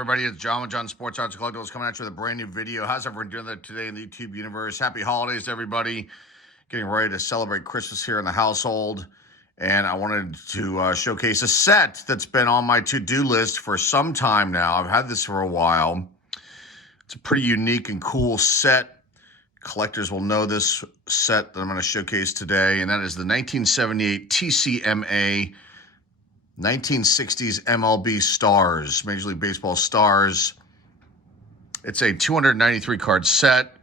everybody? It's John with John Sports Arts Collectibles coming at you with a brand new video. How's everyone doing that today in the YouTube universe? Happy holidays, everybody. Getting ready to celebrate Christmas here in the household. And I wanted to showcase a set that's been on my to-do list for some time now. I've had this for a while. It's a pretty unique and cool set. Collectors will know this set that I'm going to showcase today, and that is the 1978 Tcma 1960s MLB Stars, Major League Baseball Stars. It's a 293 card set.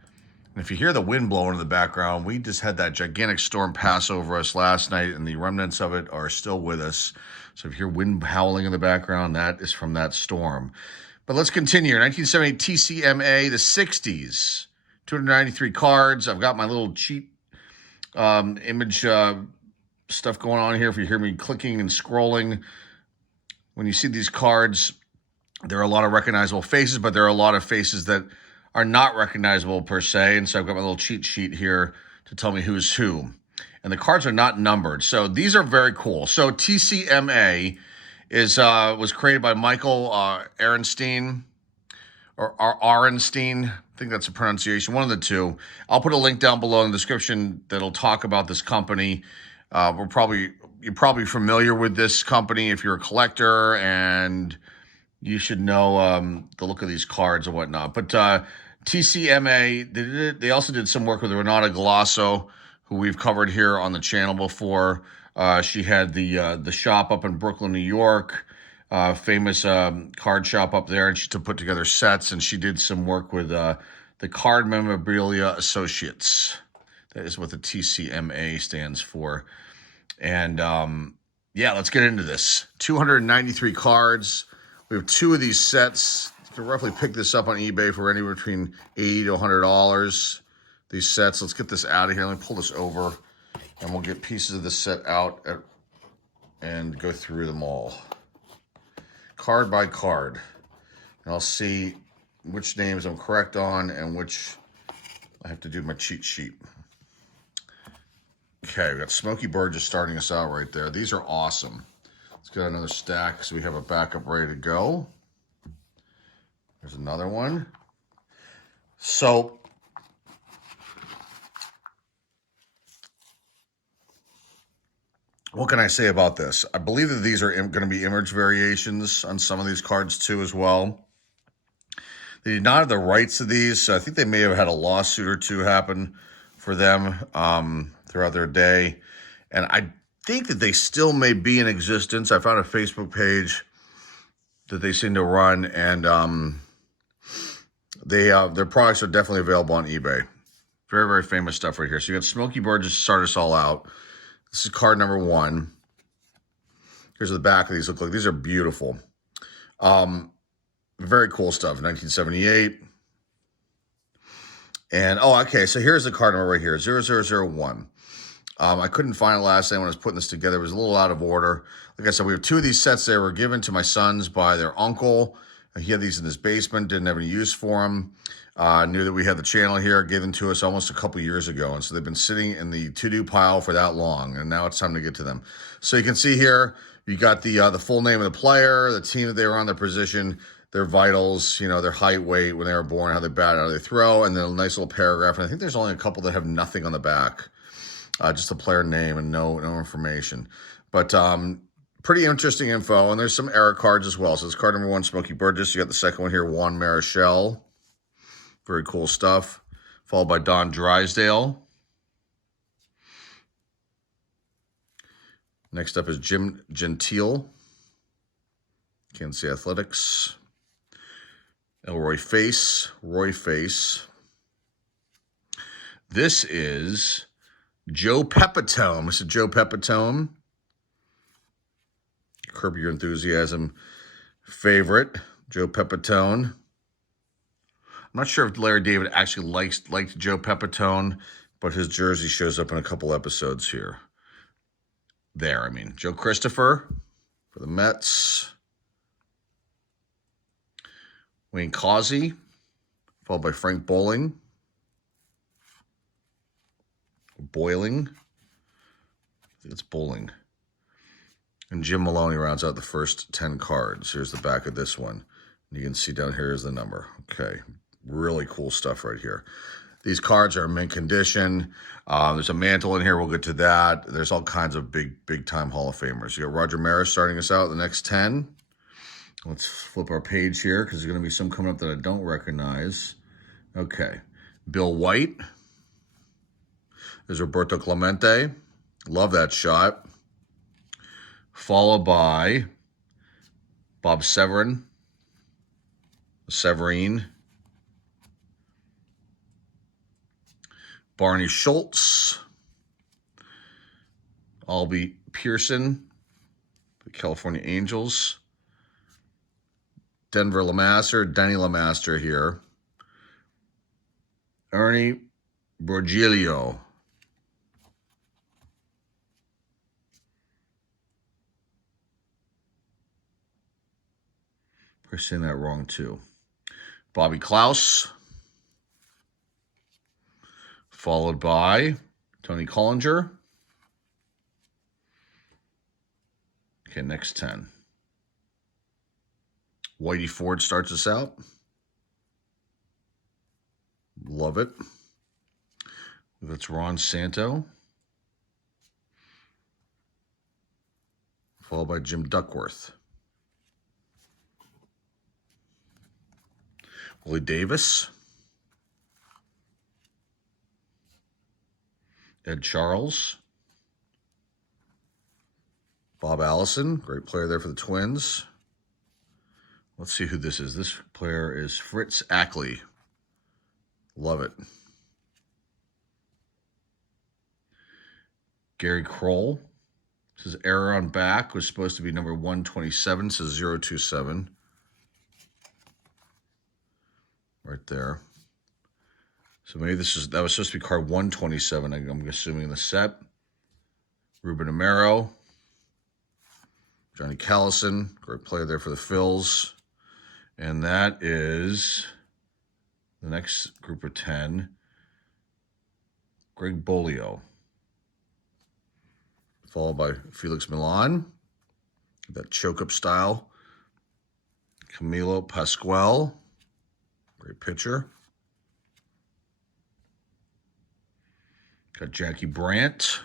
And if you hear the wind blowing in the background, we just had that gigantic storm pass over us last night, and the remnants of it are still with us. So if you hear wind howling in the background, that is from that storm. But let's continue. 1978 Tcma, the 60s, 293 cards. I've got my little cheat image stuff going on here. If you hear me clicking and scrolling, when you see these cards, there are a lot of recognizable faces, but there are a lot of faces that are not recognizable per se. And so I've got my little cheat sheet here to tell me who's who. And the cards are not numbered. So these are very cool. So Tcma was created by Michael Arenstein, or Arenstein. I think that's the pronunciation, one of the two. I'll put a link down below in the description that'll talk about this company. You're probably familiar with this company if you're a collector, and you should know the look of these cards and whatnot. But Tcma, they also did some work with Renata Galasso, who we've covered here on the channel before. She had the shop up in Brooklyn, New York, famous card shop up there, and she put together sets, and she did some work with the Card Memorabilia Associates. That is what the Tcma stands for. And yeah, let's get into this. 293 cards. We have two of these sets. You can roughly pick this up on eBay for anywhere between $80 to $100. These sets. Let's get this out of here. Let me pull this over, and we'll get pieces of this set out and go through them all, card by card. And I'll see which names I'm correct on and which I have to do my cheat sheet. Okay, we got Smokey Bird just starting us out right there. These are awesome. Let's get another stack so we have a backup ready to go. There's another one. So, what can I say about this? I believe that these are going to be image variations on some of these cards too as well. They did not have the rights to these, so I think they may have had a lawsuit or two happen for them throughout their day. And I think that they still may be in existence. I found a Facebook page that they seem to run, and their products are definitely available on eBay. Very, very famous stuff right here. So you got Smokey Bird just to start us all out. This is card number 1. Here's what the back of these look like. These are beautiful. Very cool stuff. 1978. And, oh, okay, so here's the card number right here, 0001. I couldn't find it last night when I was putting this together. It was a little out of order. Like I said, we have two of these sets that were given to my sons by their uncle. He had these in his basement, didn't have any use for them. Knew that we had the channel here, given to us almost a couple years ago. And so they've been sitting in the to-do pile for that long, and now it's time to get to them. So you can see here, you got the full name of the player, the team that they were on, their position, their vitals, you know, their height, weight, when they were born, how they bat, how they throw, and then a nice little paragraph. And I think there's only a couple that have nothing on the back, just a player name and no information. But pretty interesting info, and there's some error cards as well. So it's card number 1, Smokey Burgess. You got the second one here, Juan Marichal. Very cool stuff. Followed by Don Drysdale. Next up is Jim Gentile, Kansas City Athletics. Roy Face. This is Joe Pepitone. This is Joe Pepitone. Curb Your Enthusiasm favorite, Joe Pepitone. I'm not sure if Larry David actually liked Joe Pepitone, but his jersey shows up in a couple episodes here. Joe Christopher for the Mets. Wayne Causey, followed by Frank Boiling. I think it's Bowling. And Jim Maloney rounds out the first 10 cards. Here's the back of this one. You can see down here is the number. Okay, really cool stuff right here. These cards are in mint condition. There's a mantle in here. We'll get to that. There's all kinds of big time Hall of Famers. You got Roger Maris starting us out the next 10. Let's flip our page here because there's going to be some coming up that I don't recognize. Okay, Bill White. There's Roberto Clemente. Love that shot. Followed by Bob Severine. Barney Schultz. Albie Pearson. The California Angels. Denver LeMaster. Denny LeMaster here. Ernie Borgilio. We're saying that wrong too. Bobby Klaus. Followed by Tony Collinger. Okay, next 10. Whitey Ford starts us out. Love it. That's Ron Santo. Followed by Jim Duckworth. Willie Davis. Ed Charles. Bob Allison, great player there for the Twins. Let's see who this is. This player is Fritz Ackley. Love it. Gary Kroll. This is error on back. Was supposed to be number 127. Says 027. Right there. So maybe that was supposed to be card 127, I'm assuming, in the set. Ruben Amaro. Johnny Callison, great player there for the Phils. And that is the next group of 10. Greg Bolio. Followed by Felix Milan. That choke-up style. Camilo Pascual. Great pitcher. Got Jackie Brandt,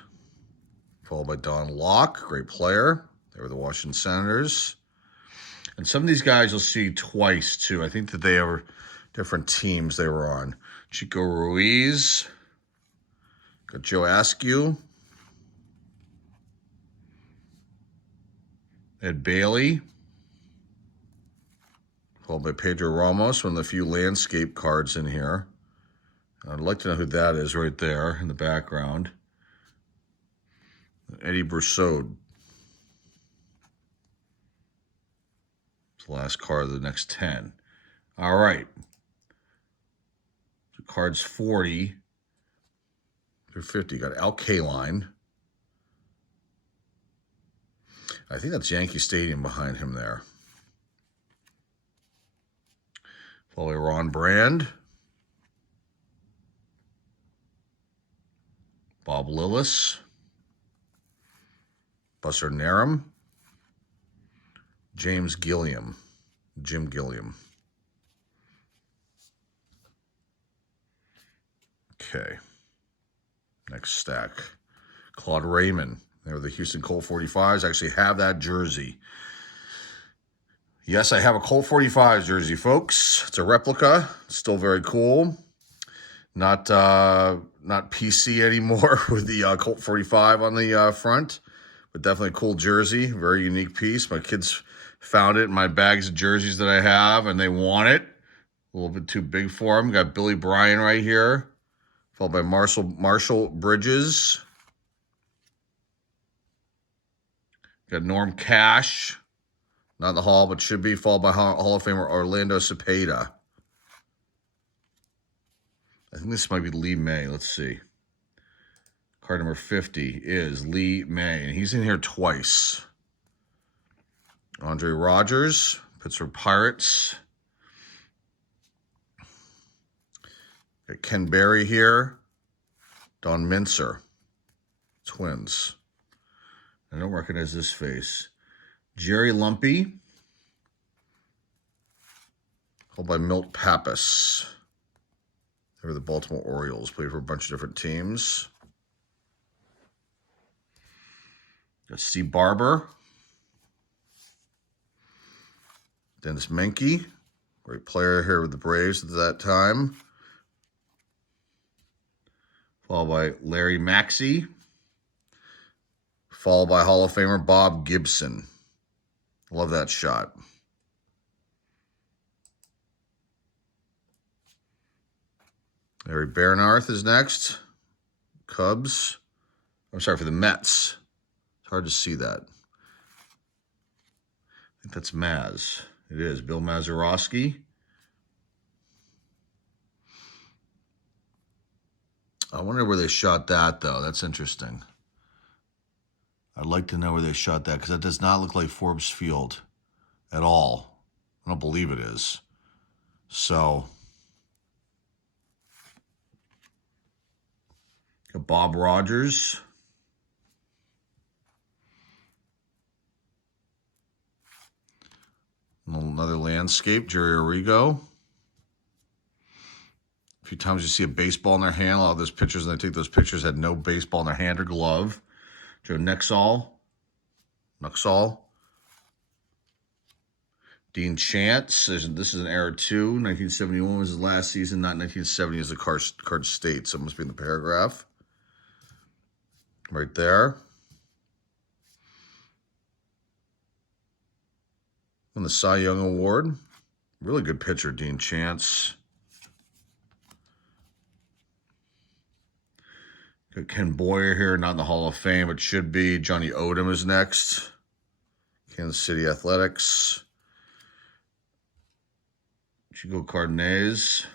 followed by Don Locke, great player. They were the Washington Senators. And some of these guys you'll see twice, too. I think that they are different teams they were on. Chico Ruiz. Got Joe Askew. Ed Bailey. Followed by Pedro Ramos, one of the few landscape cards in here. I'd like to know who that is right there in the background. Eddie Brousseau. It's the last card of the next 10. All right. So cards 40 through 50. Got Al Kaline. I think that's Yankee Stadium behind him there. Followed by Ron Brand. Bob Lillis, Buster Narum, Jim Gilliam. Okay. Next stack. Claude Raymond. They were the Houston Colt 45s. I actually have that jersey. Yes, I have a Colt 45 jersey, folks. It's a replica. It's still very cool. Not PC anymore with the Colt 45 on the front, but definitely a cool jersey. Very unique piece. My kids found it in my bags of jerseys that I have, and they want it. A little bit too big for them. Got Billy Bryan right here, followed by Marshall Bridges. Got Norm Cash, not in the Hall, but should be, followed by Hall of Famer Orlando Cepeda. I think this might be Lee May. Let's see. Card number 50 is Lee May, and he's in here twice. Andre Rogers, Pittsburgh Pirates. Got Ken Berry here. Don Mincer, Twins. I don't recognize this face. Jerry Lumpy. Followed by Milt Pappas. They were the Baltimore Orioles. Played for a bunch of different teams. Got Steve Barber. Dennis Menke. Great player here with the Braves at that time. Followed by Larry Maxey. Followed by Hall of Famer Bob Gibson. Love that shot. Larry Bernarth is next. Cubs. I'm sorry, for the Mets. It's hard to see that. I think that's Maz. It is. Bill Mazeroski. I wonder where they shot that, though. That's interesting. I'd like to know where they shot that, because that does not look like Forbes Field at all. I don't believe it is. So, got Bob Rogers. Another landscape, Jerry Arrigo. A few times you see a baseball in their hand. A lot of those pitchers, and they take those pictures, had no baseball in their hand or glove. Joe Nuxall. Dean Chance. This is an error too. 1971 was his last season, not 1970 as the card states. So it must be in the paragraph. Right there. Won the Cy Young Award. Really good pitcher, Dean Chance. Got Ken Boyer here, not in the Hall of Fame, but should be. Johnny Odom is next. Kansas City Athletics. Chico Cardenas.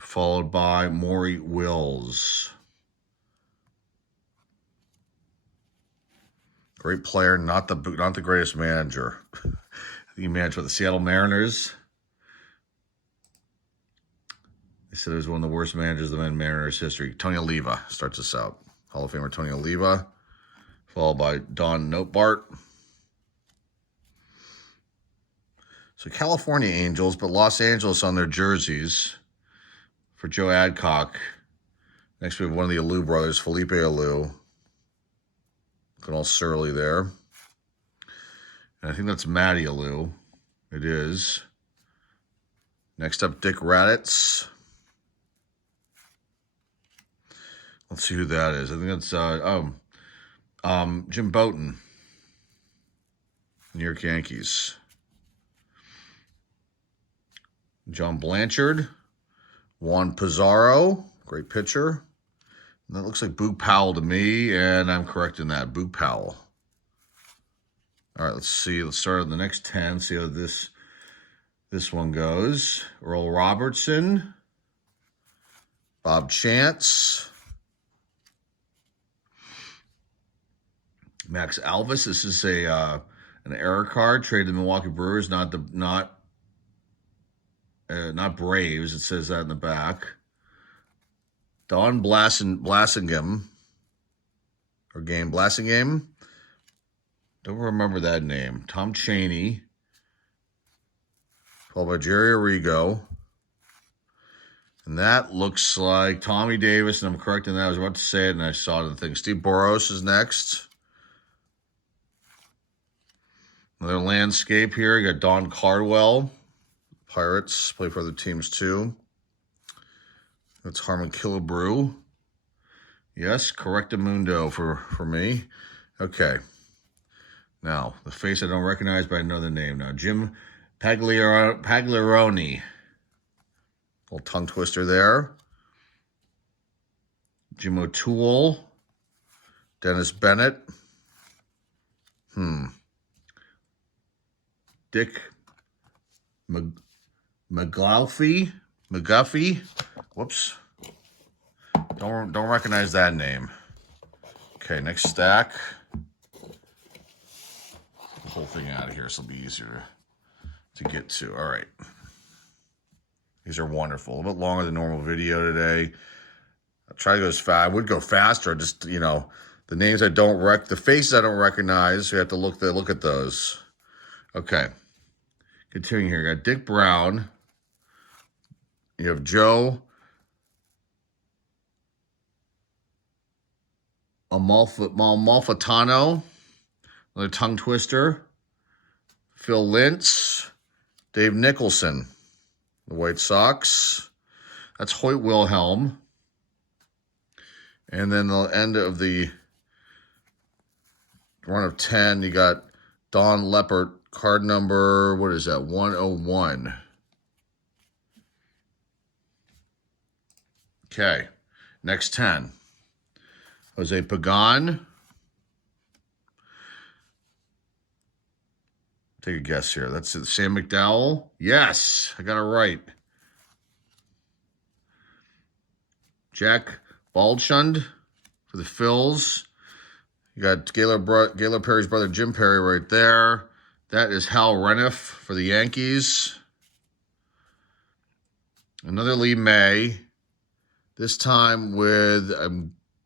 Followed by Maury Wills. Great player, not the greatest manager. I think he managed with the Seattle Mariners. They said it was one of the worst managers of the Mariners' history. Tony Oliva starts us out. Hall of Famer Tony Oliva, followed by Don Notbart. So California Angels, but Los Angeles on their jerseys for Joe Adcock. Next we have one of the Alou brothers, Felipe Alou. Looking all surly there. And I think that's Matty Alou. It is. Next up, Dick Raditz. Let's see who that is. I think that's Jim Bouton, New York Yankees. John Blanchard, Juan Pizarro, great pitcher. And that looks like Boog Powell to me, and I'm correct in that, Boog Powell. All right, let's see. Let's start on the next 10, see how this one goes. Earl Robertson, Bob Chance, Max Alvis. This is an error card traded to the Milwaukee Brewers, not Braves. It says that in the back. Don Blassingame. Don't remember that name. Tom Chaney. Followed by Jerry Arrigo. And that looks like Tommy Davis, and I'm correct in that. I was about to say it, and I saw it in the thing. Steve Boros is next. Another landscape here. You got Don Cardwell. Pirates. Play for other teams, too. That's Harmon Killebrew. Yes, correctamundo for me. Okay. Now, the face I don't recognize, but I know the name now. Jim Pagliaroni. Little tongue twister there. Jim O'Toole. Dennis Bennett. Dick McGuffey. Whoops. Don't recognize that name. Okay, next stack. The whole thing out of here, so it'll be easier to get to. All right. These are wonderful. A little bit longer than normal video today. I'll try to go as fast. I would go faster. Just, the names I don't the faces I don't recognize. We have to look at those. Okay. Continuing here. You got Dick Brown. You have Joe Amalfitano, another tongue twister. Phil Lintz. Dave Nicholson, the White Sox. That's Hoyt Wilhelm. And then the end of the run of 10, you got Don Leppert, card number, what is that, 101. Okay, next 10. Jose Pagan. Take a guess here. That's it. Sam McDowell. Yes, I got it right. Jack Baldshund for the Phils. You got Gaylord Perry's brother Jim Perry right there. That is Hal Reniff for the Yankees. Another Lee May. This time with, I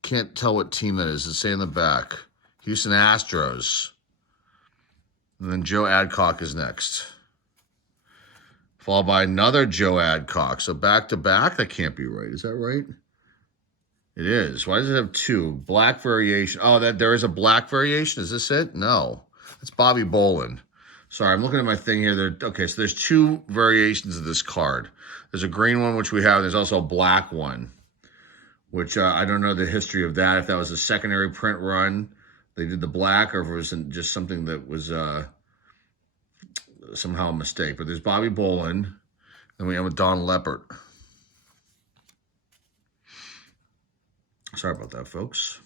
can't tell what team that is. It's saying in the back. Houston Astros. And then Joe Adcock is next. Followed by another Joe Adcock. So back-to-back? That can't be right. Is that right? It is. Why does it have two? Black variation. Oh, there is a black variation? Is this it? No. That's Bobby Bolin. Sorry, I'm looking at my thing here. Okay, so there's two variations of this card. There's a green one, which we have. There's also a black one, which I don't know the history of that. If that was a secondary print run, they did the black, or if it was just something that was somehow a mistake. But there's Bobby Bolin. Then we have with Don Leppert. Sorry about that, folks.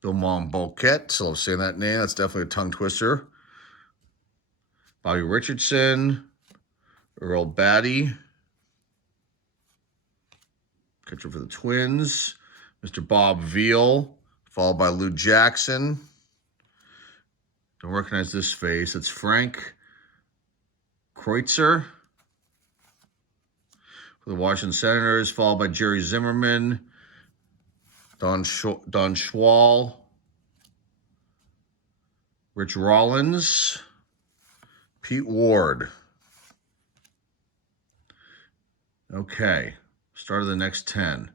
Bill Monbolquette. So I'm saying that name. That's definitely a tongue twister. Bobby Richardson. Earl Batty. Catcher for the Twins. Mr. Bob Veal. Followed by Lou Jackson. Don't recognize this face. It's Frank Kreutzer for the Washington Senators. Followed by Jerry Zimmerman. Don Schwal. Rich Rollins. Pete Ward. Okay. Start of the next 10.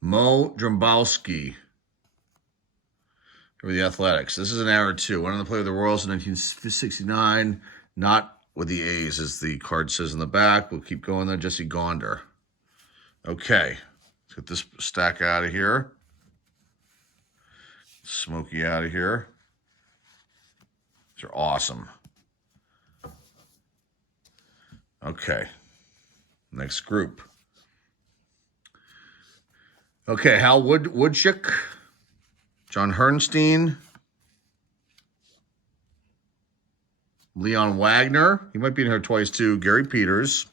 Mo Drambowski for the Athletics. This is an error too. Went on to play with the Royals in 1969. Not with the A's, as the card says in the back. We'll keep going there. Jesse Gonder. Okay. Let's get this stack out of here. Smokey out of here. These are awesome. Okay. Next group. Okay, Hal Woodchick, John Hernstein, Leon Wagner. He might be in here twice too. Gary Peters.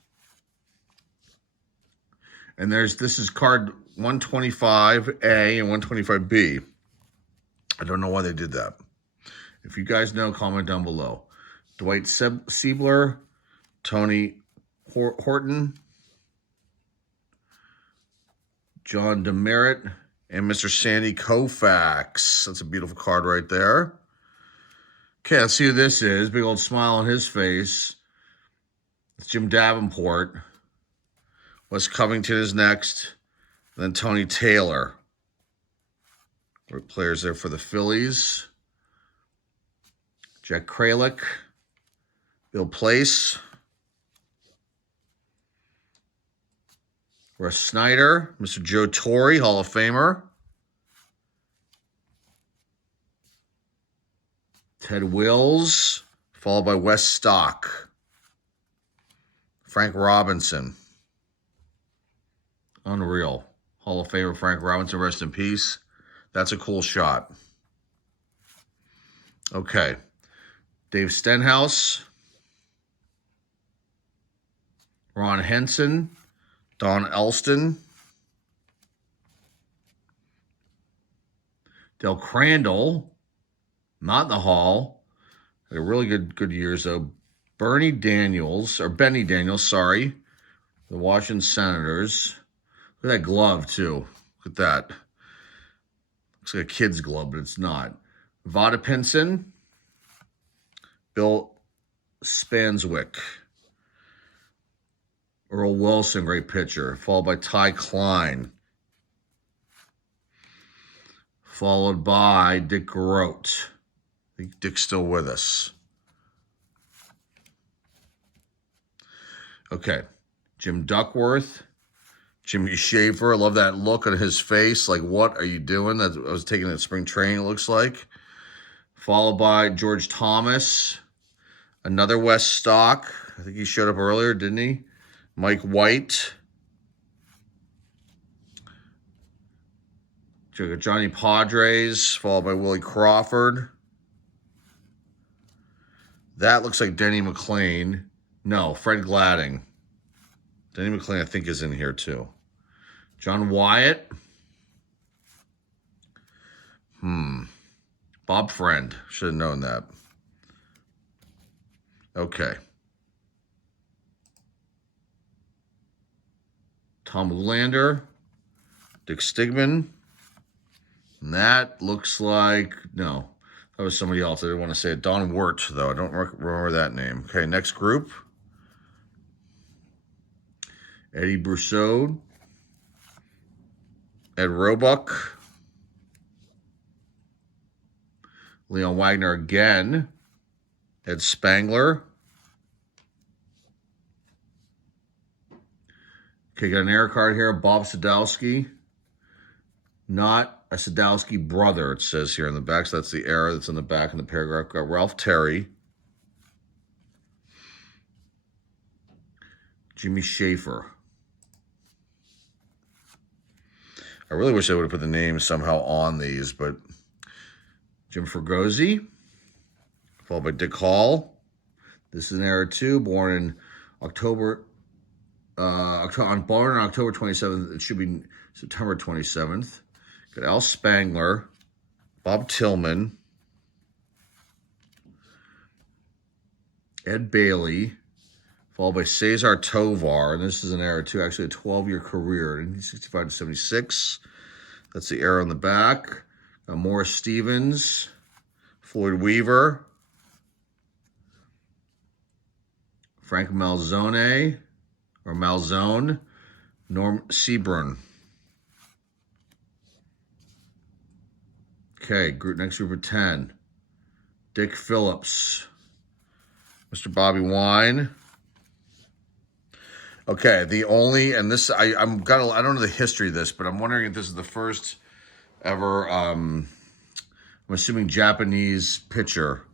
And this is card 125A and 125B. I don't know why they did that. If you guys know, comment down below. Dwight Siebler, Tony Horton, John Demerit, and Mr. Sandy Koufax. That's a beautiful card right there. Okay, let's see who this is. Big old smile on his face. It's Jim Davenport. Wes Covington is next. And then Tony Taylor. Great players there for the Phillies. Jack Kralik. Bill Place. Russ Snyder. Mr. Joe Torre, Hall of Famer. Ted Wills, followed by Wes Stock. Frank Robinson. Unreal. Hall of Famer Frank Robinson, rest in peace. That's a cool shot. Okay. Dave Stenhouse. Ron Henson. Don Elston. Del Crandall. Not in the Hall. Had a really good years, though. Benny Daniels, sorry. The Washington Senators. Look at that glove, too. Look at that. Looks like a kid's glove, but it's not. Vada Pinson. Bill Spanswick. Earl Wilson, great pitcher. Followed by Ty Klein. Followed by Dick Grote. I think Dick's still with us. Okay. Jim Duckworth. Jimmy Schaefer. I love that look on his face. Like, what are you doing? That I was taking it at spring training, it looks like. Followed by George Thomas. Another West Stock. I think he showed up earlier, didn't he? Mike White. Johnny Padres, followed by Willie Crawford. That looks like Denny McLean. No, Fred Gladding. Denny McLean, I think, is in here too. John Wyatt. Bob Friend. Should have known that. Okay. Tom Ulander. Dick Stigman. And that looks like, no, that was somebody else. I didn't want to say it. Don Wirt, though. I don't remember that name. Okay, next group. Eddie Brousseau. Ed Roebuck. Leon Wagner again. Ed Spangler. Okay, got an error card here. Bob Sadowski. Not a Sadowski brother, it says here in the back. So that's the error that's in the back of the paragraph. Got Ralph Terry. Jimmy Schaefer. I really wish I would have put the names somehow on these, but Jim Fregosi, followed by Dick Hall. This is an error too. Born in October 27th. It should be September 27th. Got Al Spangler, Bob Tillman, Ed Bailey, followed by Cesar Tovar. And this is an error too, actually a 12-year career, 1965 to 76. That's the error on the back. Got Morris Stevens, Floyd Weaver, Frank Malzone, Norm Seaburn. Okay, next group of 10. Dick Phillips. Mr. Bobby Wine. Okay, and this, I don't know the history of this, but I'm wondering if this is the first ever, I'm assuming Japanese pitcher.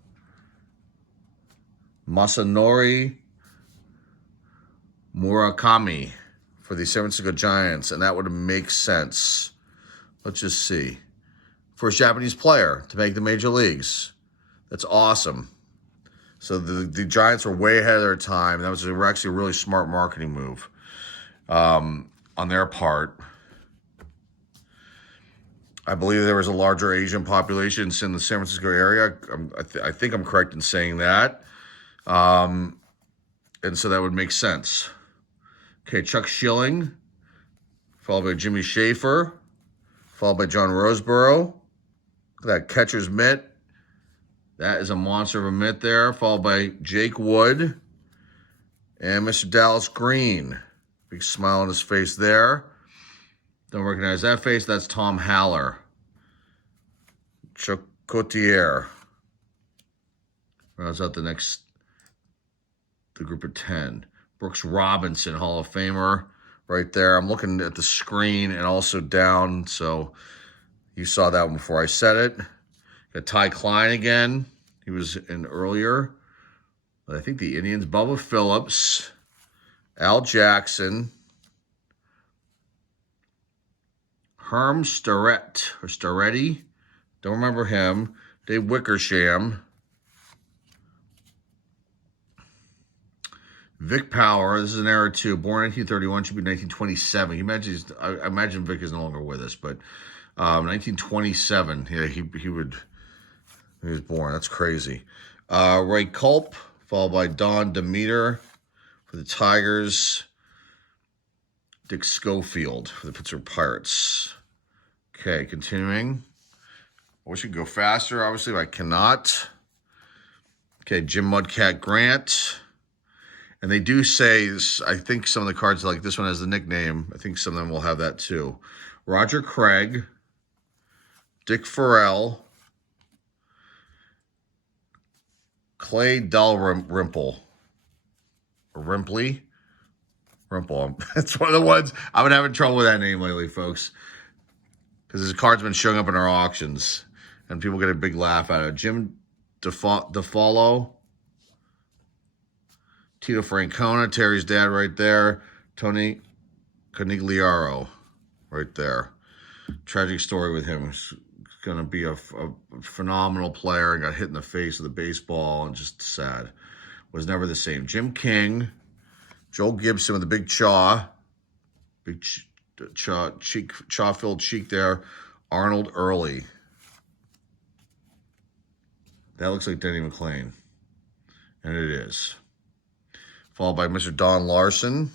Masanori Murakami for the San Francisco Giants, and that would make sense. Let's just see. First Japanese player to make the major leagues. That's awesome. So the Giants were way ahead of their time. That was actually a really smart marketing move on their part. I believe there was a larger Asian population in the San Francisco area. I think I'm correct in saying that. And so that would make sense. Okay, Chuck Schilling, followed by Jimmy Schaefer, followed by John Roseborough. Look at that catcher's mitt. That is a monster of a mitt there, followed by Jake Wood and Mr. Dallas Green. Big smile on his face there. Don't recognize that face. That's Tom Haller. Chuck Cotier. Rounds out the group of 10. Brooks Robinson, Hall of Famer, right there. I'm looking at the screen and also down, so you saw that one before I said it. Got Ty Klein again. He was in earlier. I think the Indians. Bubba Phillips, Al Jackson, Herm Starretti. Don't remember him. Dave Wickersham. Vic Power, this is an error too. Born 1931, should be 1927. I imagine Vic is no longer with us, but 1927. Yeah, he was born. That's crazy. Ray Culp, followed by Don Demeter for the Tigers. Dick Schofield for the Pittsburgh Pirates. Okay, continuing. I wish I could go faster, obviously, but I cannot. Okay, Jim Mudcat Grant. And they do say, I think some of the cards, like this one has the nickname. I think some of them will have that too. Roger Craig. Dick Farrell. Clay Dalrymple. Or Rimpley. Rimple. That's one of the ones I've been having trouble with that name lately, folks. Because his card's been showing up in our auctions. And people get a big laugh out of it. Jim DeFallo. Tito Francona, Terry's dad right there. Tony Conigliaro right there. Tragic story with him. He's going to be a phenomenal player and got hit in the face with a baseball and just sad. Was never the same. Jim King. Joel Gibson with a big chaw. Big chaw-filled cheek there. Arnold Early. That looks like Denny McClain. And it is. Followed by Mr. Don Larson.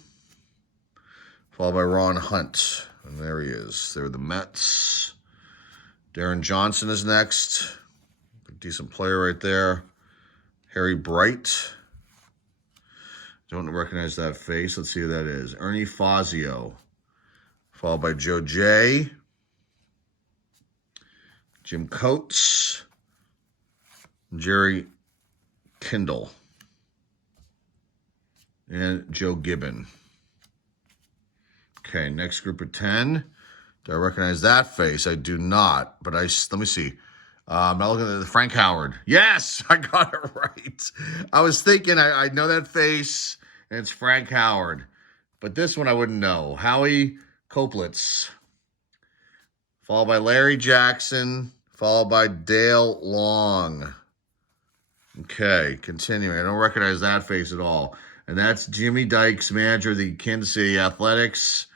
Followed by Ron Hunt. And there he is. They're the Mets. Darren Johnson is next. Decent player right there. Harry Bright. Don't recognize that face. Let's see who that is. Ernie Fazio. Followed by Joe J. Jim Coates. Jerry Kindle. And Joe Gibbon. Okay, next group of 10. Do I recognize that face? I do not. But let me see. I'm not looking at Frank Howard. Yes, I got it right. I was thinking I know that face, and it's Frank Howard. But this one I wouldn't know. Howie Koplitz. Followed by Larry Jackson. Followed by Dale Long. Okay, continuing. I don't recognize that face at all. And that's Jimmy Dykes, manager of the Kansas City Athletics.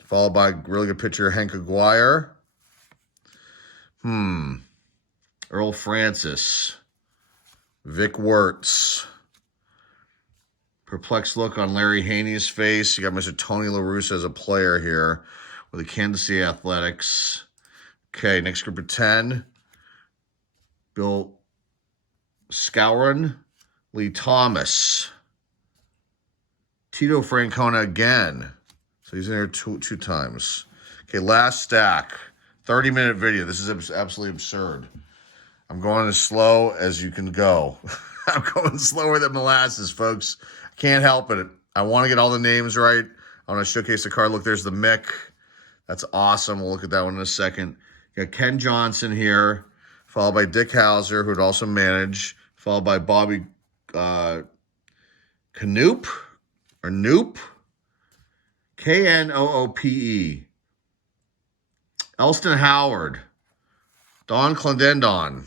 Followed by really good pitcher Hank Aguirre. Earl Francis. Vic Wirtz. Perplexed look on Larry Haney's face. You got Mr. Tony La Russa as a player here with the Kansas City Athletics. Okay, next group of 10. Bill Scouron. Lee Thomas. Tito Francona again. So he's in here two times. Okay, last stack. 30-minute video. This is absolutely absurd. I'm going as slow as you can go. I'm going slower than molasses, folks. I can't help it. I want to get all the names right. I want to showcase the card. Look, there's the Mick. That's awesome. We'll look at that one in a second. You got Ken Johnson here, followed by Dick Hauser, who would also manage, followed by Bobby Knoop, or Knoop, Knoope, Elston Howard, Don Clendenon,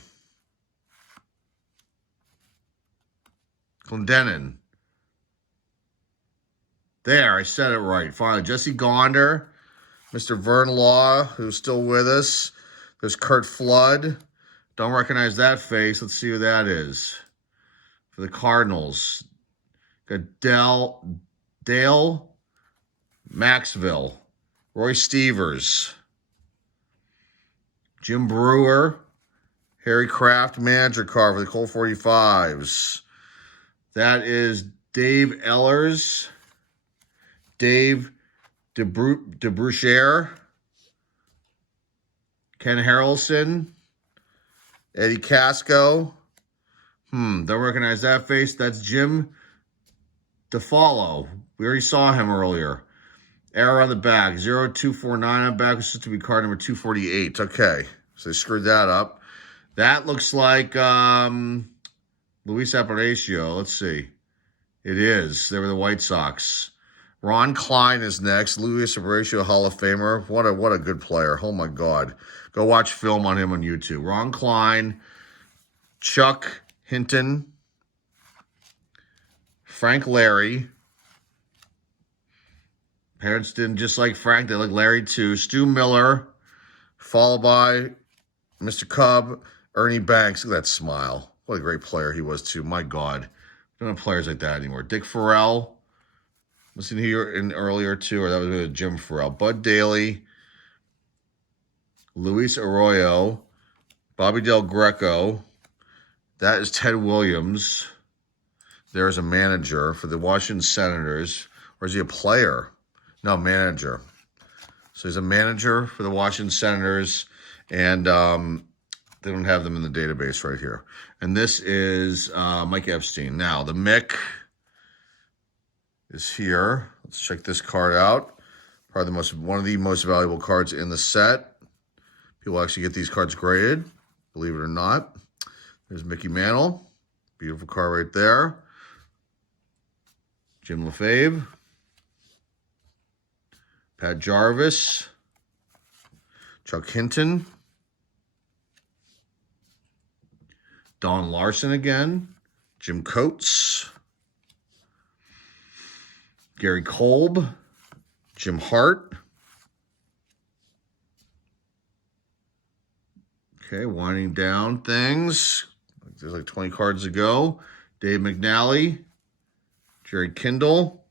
There, I said it right. Finally, Jesse Gonder, Mr. Vern Law, who's still with us. There's Kurt Flood. Don't recognize that face. Let's see who that is. For the Cardinals. Got Dale Maxville. Roy Stevers. Jim Brewer. Harry Kraft, manager card for the Colt 45s. That is Dave Ellers. Dave DeBruchere. Ken Harrelson. Eddie Casco. Don't recognize that face. That's Jim DeFallo. We already saw him earlier. Error on the back. 0249 on the back. This is to be card number 248. Okay. So they screwed that up. That looks like Luis Aparicio. Let's see. It is. They were the White Sox. Ron Klein is next. Luis Aparicio, Hall of Famer. What a good player. Oh, my God. Go watch film on him on YouTube. Ron Klein. Chuck Hinton. Frank Larry. Parents didn't just like Frank. They like Larry, too. Stu Miller. Followed by Mr. Cub. Ernie Banks. Look at that smile. What a great player he was, too. My God. We don't have players like that anymore. Dick Farrell. Listen here in earlier, too. Or that was Jim Farrell. Bud Daly. Luis Arroyo. Bobby Del Greco. That is Ted Williams. There's a manager for the Washington Senators. Or is he a player? No, manager. So he's a manager for the Washington Senators, and they don't have them in the database right here. And this is Mike Epstein. Now, the Mick is here. Let's check this card out. Probably one of the most valuable cards in the set. People actually get these cards graded, believe it or not. There's Mickey Mantle. Beautiful card right there. Jim LaFave. Pat Jarvis. Chuck Hinton. Don Larson again. Jim Coates. Gary Kolb. Jim Hart. Okay, winding down things. There's like 20 cards to go. Dave McNally. Jerry Kindle.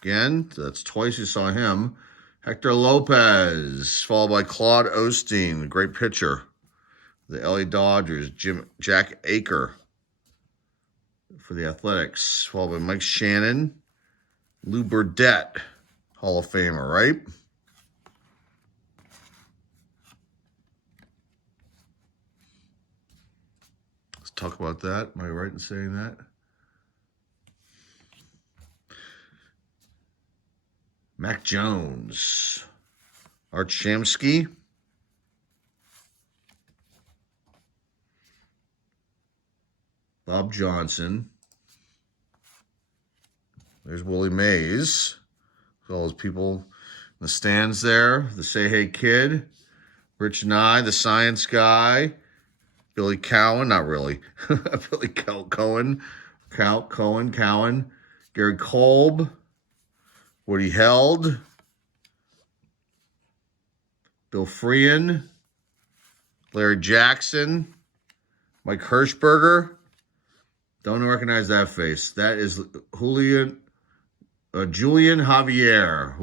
Again, that's twice you saw him. Hector Lopez, followed by Claude Osteen, a great pitcher. The LA Dodgers. Jack Aker for the Athletics, followed by Mike Shannon. Lou Burdett, Hall of Famer, right? Let's talk about that. Am I right in saying that? Mac Jones. Art Shamsky. Bob Johnson. There's Willie Mays. All those people in the stands there. The Say Hey Kid. Rich Nye, the science guy. Billy Cowan, not really. Billy Cowan. Cowan. Gary Kolb. Woody Held. Bill Freehan. Larry Jackson. Mike Hirschberger. Don't recognize that face. That is Julian Javier.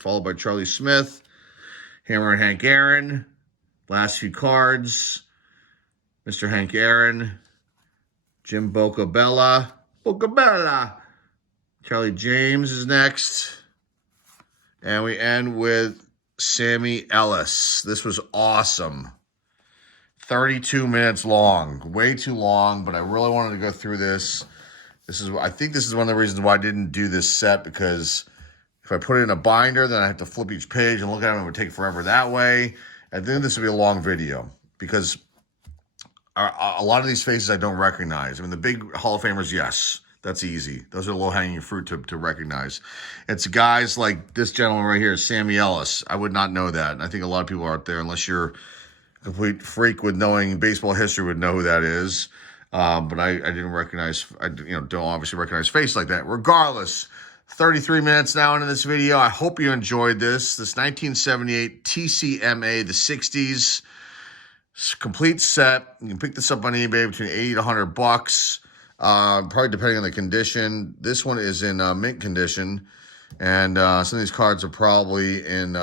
Followed by Charlie Smith. Hammer and Hank Aaron. Last few cards. Mr. Hank Aaron. Jim Bocabella. Charlie James is next. And we end with Sammy Ellis. This was awesome. 32 minutes long. Way too long, but I really wanted to go through this. I think this is one of the reasons why I didn't do this set, because if I put it in a binder, then I have to flip each page and look at them. It would take forever that way. I think this would be a long video because a lot of these faces I don't recognize. I mean, the big Hall of Famers, yes, that's easy. Those are low-hanging fruit to recognize. It's guys like this gentleman right here, Sammy Ellis. I would not know that. And I think a lot of people out there, unless you're a complete freak with knowing baseball history, would know who that is. But I didn't recognize, don't obviously recognize face like that. Regardless, 33 minutes now into this video. I hope you enjoyed this. This 1978 Tcma, the 60s, complete set. You can pick this up on eBay between $80 to $100. Probably depending on the condition. This one is in mint condition. And some of these cards are probably in,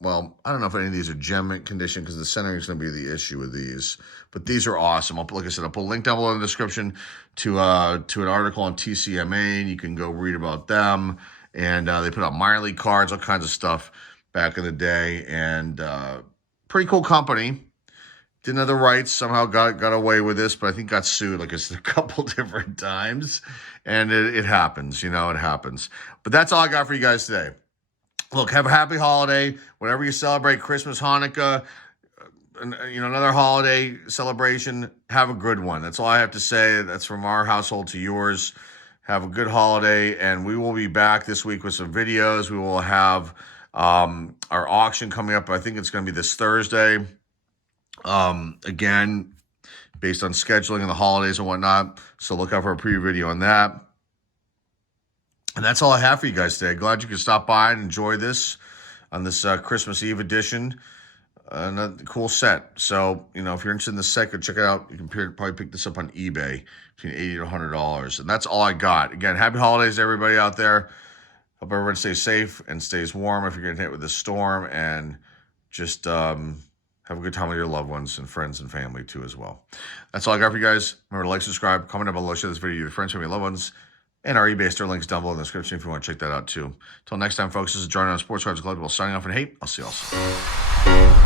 well, I don't know if any of these are gem mint condition because the centering is going to be the issue with these. But these are awesome. Like I said, I'll put a link down below in the description to an article on Tcma, and you can go read about them. And they put out minor league cards, all kinds of stuff back in the day. And pretty cool company. Didn't have the rights, somehow got away with this, but I think got sued, like I said, a couple different times. And it happens, it happens. But that's all I got for you guys today. Look, have a happy holiday. Whenever you celebrate Christmas, Hanukkah, another holiday celebration, have a good one. That's all I have to say. That's from our household to yours. Have a good holiday, and we will be back this week with some videos. We will have our auction coming up. I think it's going to be this Thursday. Again, based on scheduling and the holidays and whatnot. So look out for a preview video on that. And that's all I have for you guys today. Glad you could stop by and enjoy this on this Christmas Eve edition. Another cool set. So, if you're interested in the set, go check it out. You can probably pick this up on eBay between $80 to $100. And that's all I got. Again, happy holidays to everybody out there. Hope everyone stays safe and stays warm if you're getting hit with this storm. And just have Have a good time with your loved ones and friends and family too as well. That's all I got for you guys. Remember to like, subscribe, comment down below, share this video with your friends, family, loved ones, and our eBay store links down below in the description if you want to check that out too. Until next time, folks, this is Jordan on Sports Cards Collectibles signing off, and hey, I'll see you all soon.